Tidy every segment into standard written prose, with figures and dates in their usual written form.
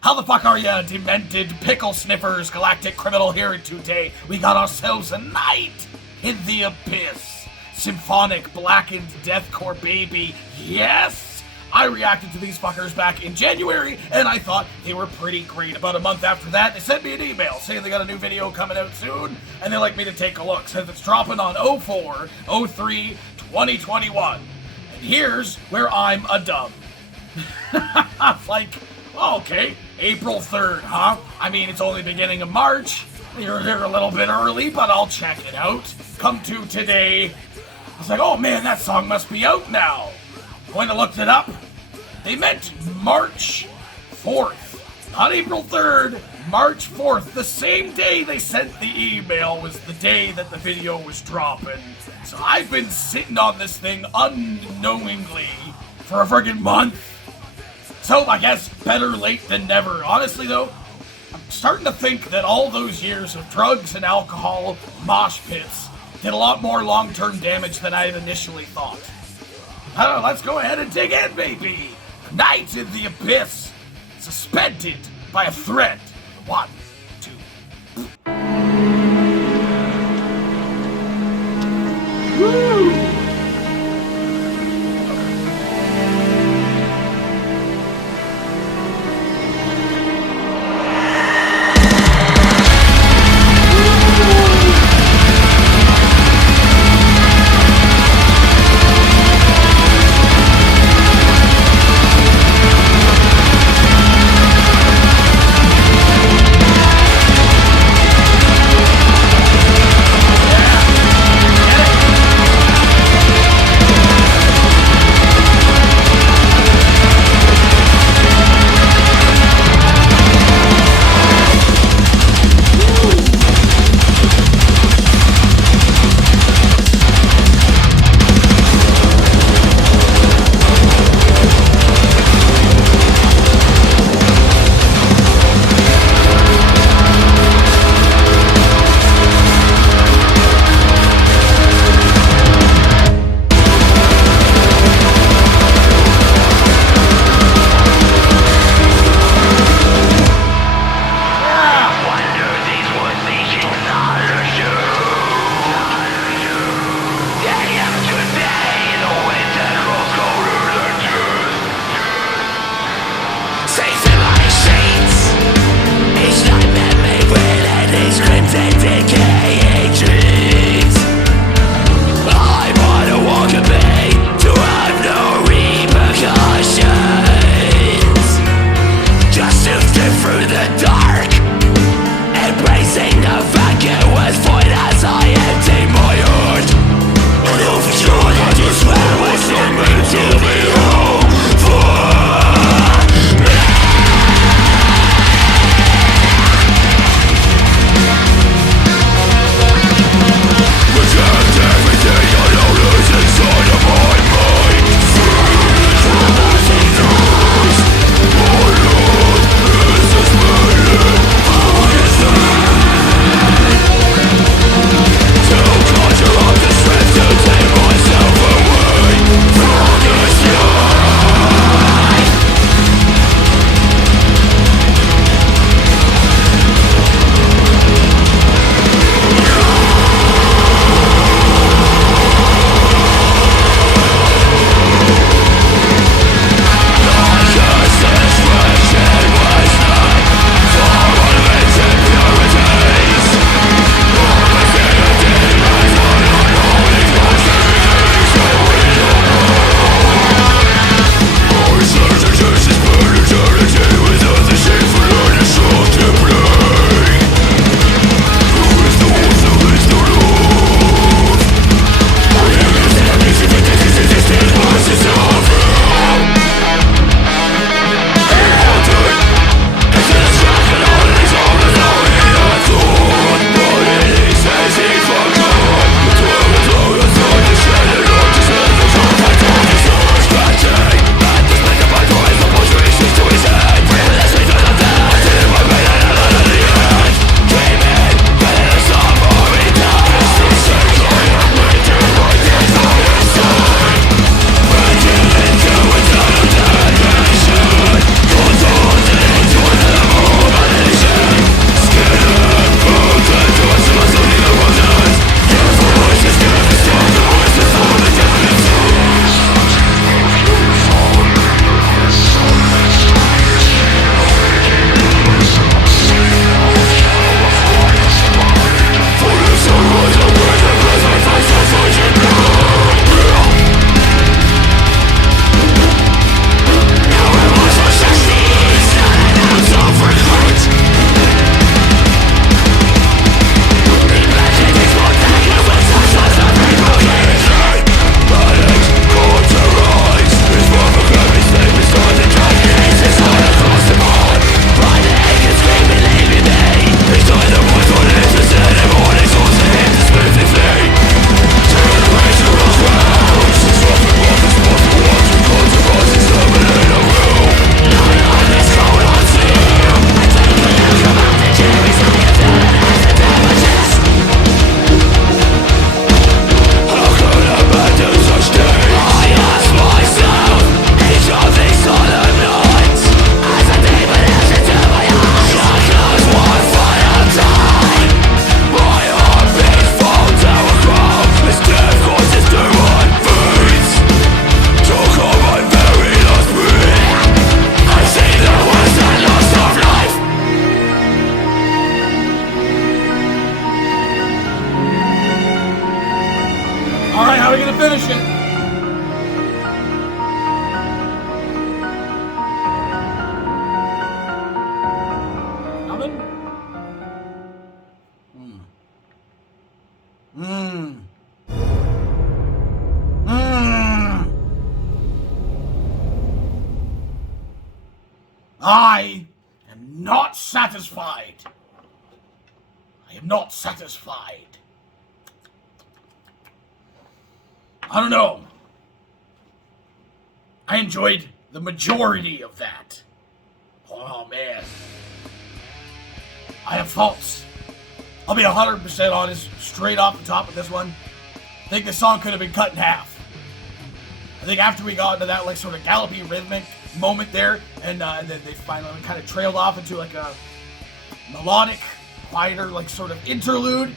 How the fuck are ya, demented pickle sniffers, galactic criminal here today? We got ourselves a night in the abyss. Symphonic, blackened deathcore baby. Yes! I reacted to these fuckers back in January, and I thought they were pretty great. About a month after that, they sent me an email saying they got a new video coming out soon, and they'd like me to take a look, since it's dropping on 04/03/2021. And here's where I'm a dub. Like, oh, okay, April 3rd, huh? I mean, it's only beginning of March. You're a little bit early, but I'll check it out. Come to today. I was like, oh man, that song must be out now. When I looked it up, they meant March 4th. Not April 3rd, March 4th. The same day they sent the email was the day that the video was dropping. So I've been sitting on this thing unknowingly for a friggin' month. So I guess better late than never. Honestly though, I'm starting to think that all those years of drugs and alcohol, mosh pits, did a lot more long-term damage than I had initially thought. I don't know, let's go ahead and dig in, baby! Night in the abyss, suspended by a thread. 1, 2. Woo! I am not satisfied. I am not satisfied. I don't know. I enjoyed the majority of that. Oh, man. I have faults. I'll be 100% honest, straight off the top of this one. I think this song could have been cut in half. I think after we got into that, like, sort of gallopy rhythmic moment there, and then they finally kind of trailed off into, like, a melodic, quieter, like, sort of interlude.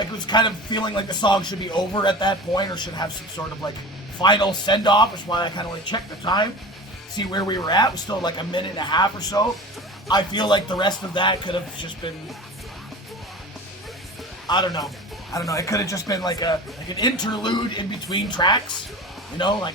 It was kind of feeling like the song should be over at that point, or should have some sort of, like, final send-off, which is why I kind of, like, checked the time, see where we were at. It was still, like, a minute and a half or so. I feel like the rest of that could have just been, I don't know. It could have just been like an interlude in between tracks. You know, like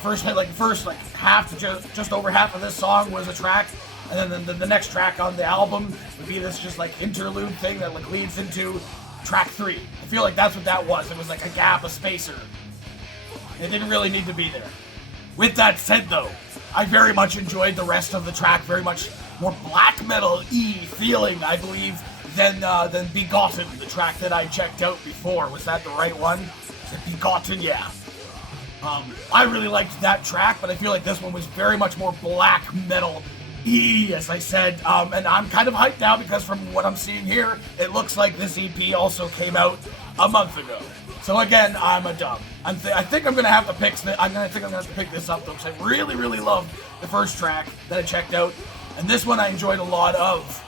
first half to just over half of this song was a track, and then the next track on the album would be this just like interlude thing that like leads into track 3. I feel like that's what that was. It was like a gap, a spacer. It didn't really need to be there. With that said, though, I very much enjoyed the rest of the track. Very much more black metal-y feeling, I believe, than Begotten, the track that I checked out before. Was that the right one? Is it Begotten? Yeah. I really liked that track, but I feel like this one was very much more black metal-y, as I said. And I'm kind of hyped now because from what I'm seeing here, it looks like this EP also came out a month ago. So again, I'm a dub. I think I'm gonna have to pick. I'm gonna have to pick this up though, because I really, really loved the first track that I checked out, and this one I enjoyed a lot of.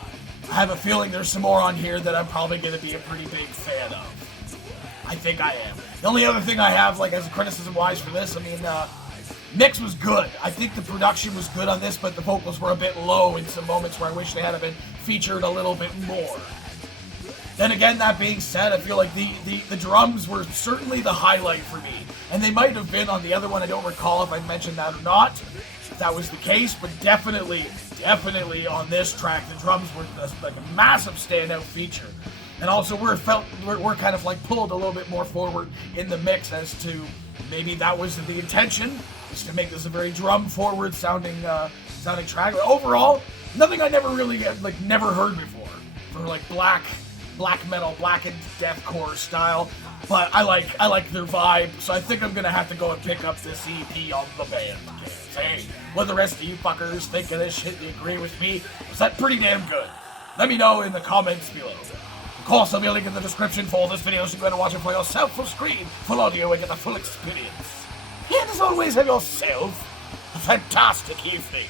I have a feeling there's some more on here that I'm probably gonna be a pretty big fan of. I think I am. The only other thing I have, like as a criticism-wise for this, I mean, mix was good. I think the production was good on this, but the vocals were a bit low in some moments where I wish they had been featured a little bit more. Then again, that being said, I feel like the drums were certainly the highlight for me. And they might have been on the other one. I don't recall if I mentioned that or not, if that was the case, but definitely on this track, the drums were like a massive standout feature. And also we're kind of like pulled a little bit more forward in the mix as to maybe that was the intention, is to make this a very drum forward sounding track. But overall, nothing I never heard before for like black metal, blackened deathcore style, but I like their vibe, so I think I'm gonna have to go and pick up this EP on the band. Hey, what the rest of you fuckers think of this shit? Do you agree with me? Was that pretty damn good? Let me know in the comments below. Of course, there'll be a link in the description for this video, so you can go and watch it for yourself full screen, full audio, and get the full experience. And as always, have yourself a fantastic evening.